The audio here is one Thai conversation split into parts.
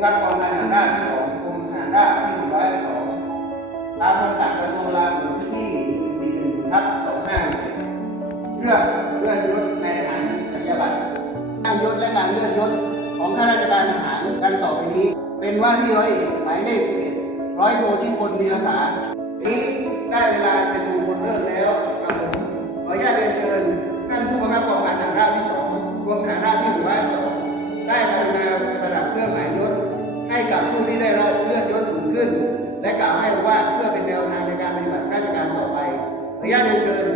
ผู้การกองพันทหารราบที่สองกรมทหารราบที่หนึ่งร้อยสองตามคำสั่งกระทรวงกลาโหมที่สี่หนึ่งทับสองห้าเรื่องเลื่อนยศในทหารสัญญาบัตรตั้งยศและการเลื่อนยศของข้าราชการทหารกันต่อไปนี้ เป็นว่าที่ร้อยเอกหมายเลขสิบเอ็ดร้อยโทชิพลธีรสานี้ได้เวลาเป็นมงคลเลิกแล้ว ให้ว่าเพื่อเป็นแนวทางในการปฏิบัติราชการต่อไปขออนุญาตเรียนเชิญ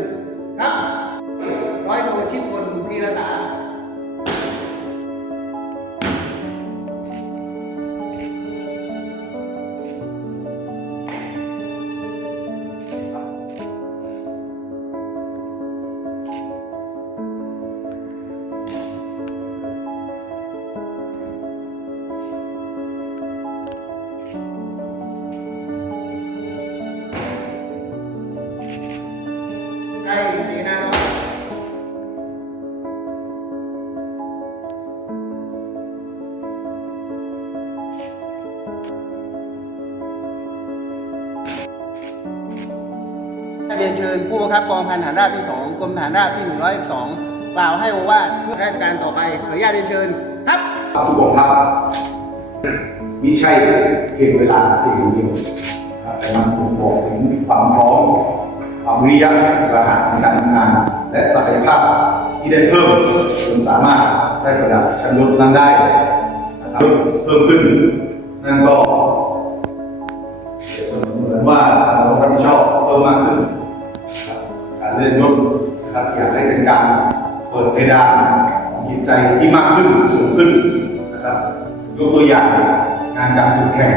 เรียนเชิญผู้บังคับกองพันทหารราบที่สองกรมทหารราบที่หนึ่งร้อยสองกล่าวให้โอวาทเพื่อราชการต่อไปขออนุญาตเรียนเชิญครับผู้กองทัพมิใช่เพียงเวลาเพียงอย่างเดียวนะครับแต่มันบ่งบอกถึงความพร้อมความวิริยะสาหะในการทำงาน และศักยภาพที่ได้เพิ่มจนสามารถได้ประดับชั้นยศนั้นได้นะครับเพิ่มขึ้นนั่นก็ ดเพดานของจิตใจที่มากขึ้นสูงขึ้นนะครับยกตัวอย่างงานการฝึกแข่ง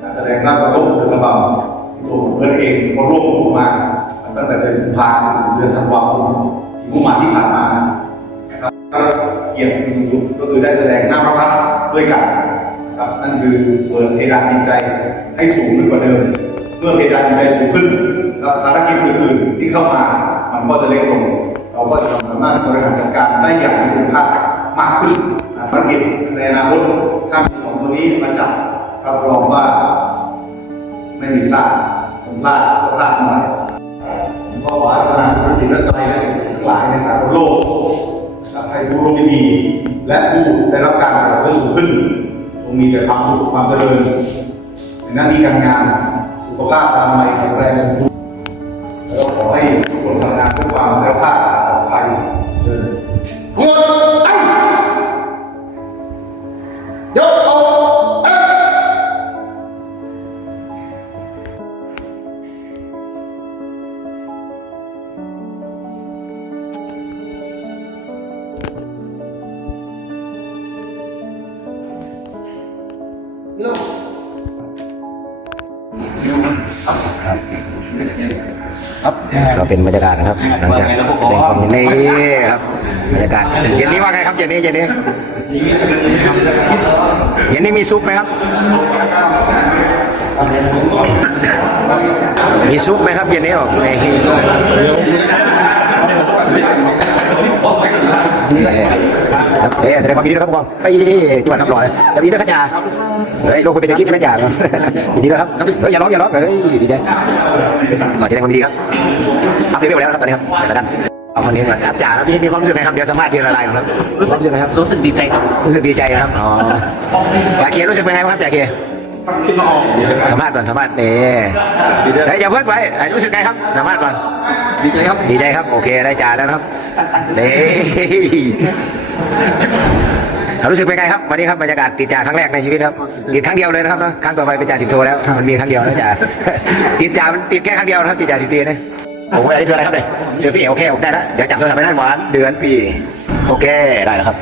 การแสดงรับระบบเดินระบำที่ตัวผมเพื่อนเองก็ร่วมมือมาตั้งแต่เดือนกุมภาพันธ์ถึงเดือนธันวาคมที่มื่อวาที่ผ่านมานะครับเกียรติสูงสุดก็คือได้แสดงหน้าพระพักด้วยกันนะครับนั่นคือเปิดเพดานจิตใจให้สูงขึ้นกว่าเดิม เมื่อเพดานจิตใจสูงขึ้นแล้วภารกิจอื่นๆที่เข้ามามันก็จะเล็กลงเราก็จะ ได้อย่างมีคุณภาพมากขึ้นนะภารกิจในอนาคตถ้ามีสองตัวนี้มาจับรับรองว่า ไม่มีพลาดผมพลาดก็พลาดน้อยผมก็ขออาราพระศิลป์ไตรและสิ่งทั้งหลายในสากลโลกนะครับให้ผู้ร่วมพิธีและผู้ได้รับการประดับยสูงขึ้นจงมีแต่ความสุขความเจริญในหน้าที่การงานสุขภาพตามไปแข็งแรงสมบูรณ์แล้วขอให้ทุกคนทำงาน ครับก็เป็นบรรยากาศนะครับหลังจากเล่นความนี้ครับบรรยากาศเย็นนี้ว่าไงครับเย็นนี้เย็นนี้เย็นนี้มีซุปไหมครับ มีซุปไหมครับเย็นนี้ออกในนี่ครับ เอ๊ะแสดงความยินดีด้วยครับผู้กองไอ้จังหวัดน้ำร้อนจะมีด้วยขจ่าเฮ้ยลงไปเป็นอาชีพใช่ไหมจ่ายินดีด้วยครับเฮ้ยอย่าร้องอย่าร้องเฮ้ยดีใจขอแสดงความยินดีครับอัพเลเวลแล้วครับตอนนี้ครับแต่ละท่านเอาคนนี้ก่อนครับจ่าครับพี่มีความรู้สึกไงครับเดี๋ยวสัมภาษณ์ทีละรายก่อนครับรู้สึกไงครับรู้สึกดีใจครับรู้สึกดีใจนะครับอ๋อจ่าเกียร์รู้สึกเป็นไงบ้างครับจ่าเกียร์ สัมภาษณ์ก่อนสัมภาษณ์นี่เฮ้ยอย่าเพิ่งไปอะรู้สึกไงครับสัมภาษณ์ก่อนดีใจครับดีใจครับโอเคได้จ่าแล้วนะครับนี่เขารู้สึกเป็นไงครับวันนี้ครับบรรยากาศติดจ่าครั้งแรกในชีวิตครับติดครั้งเดียวเลยนะครับเนอะครั้งต่อไปเป็นจ่าสิบโทแล้วมันมีครั้งเดียวนะจ่าติดจ่ามันติดแค่ครั้งเดียวนะครับติดจ่าสิบตีนะผมไม่ได้คืออะไรครับเนี่ยเซลฟี่โอเคได้แล้วเดี๋ยวจับโทรศัพท์ไปนั่นหวานเดือนปีโอเคได้แล้วครับ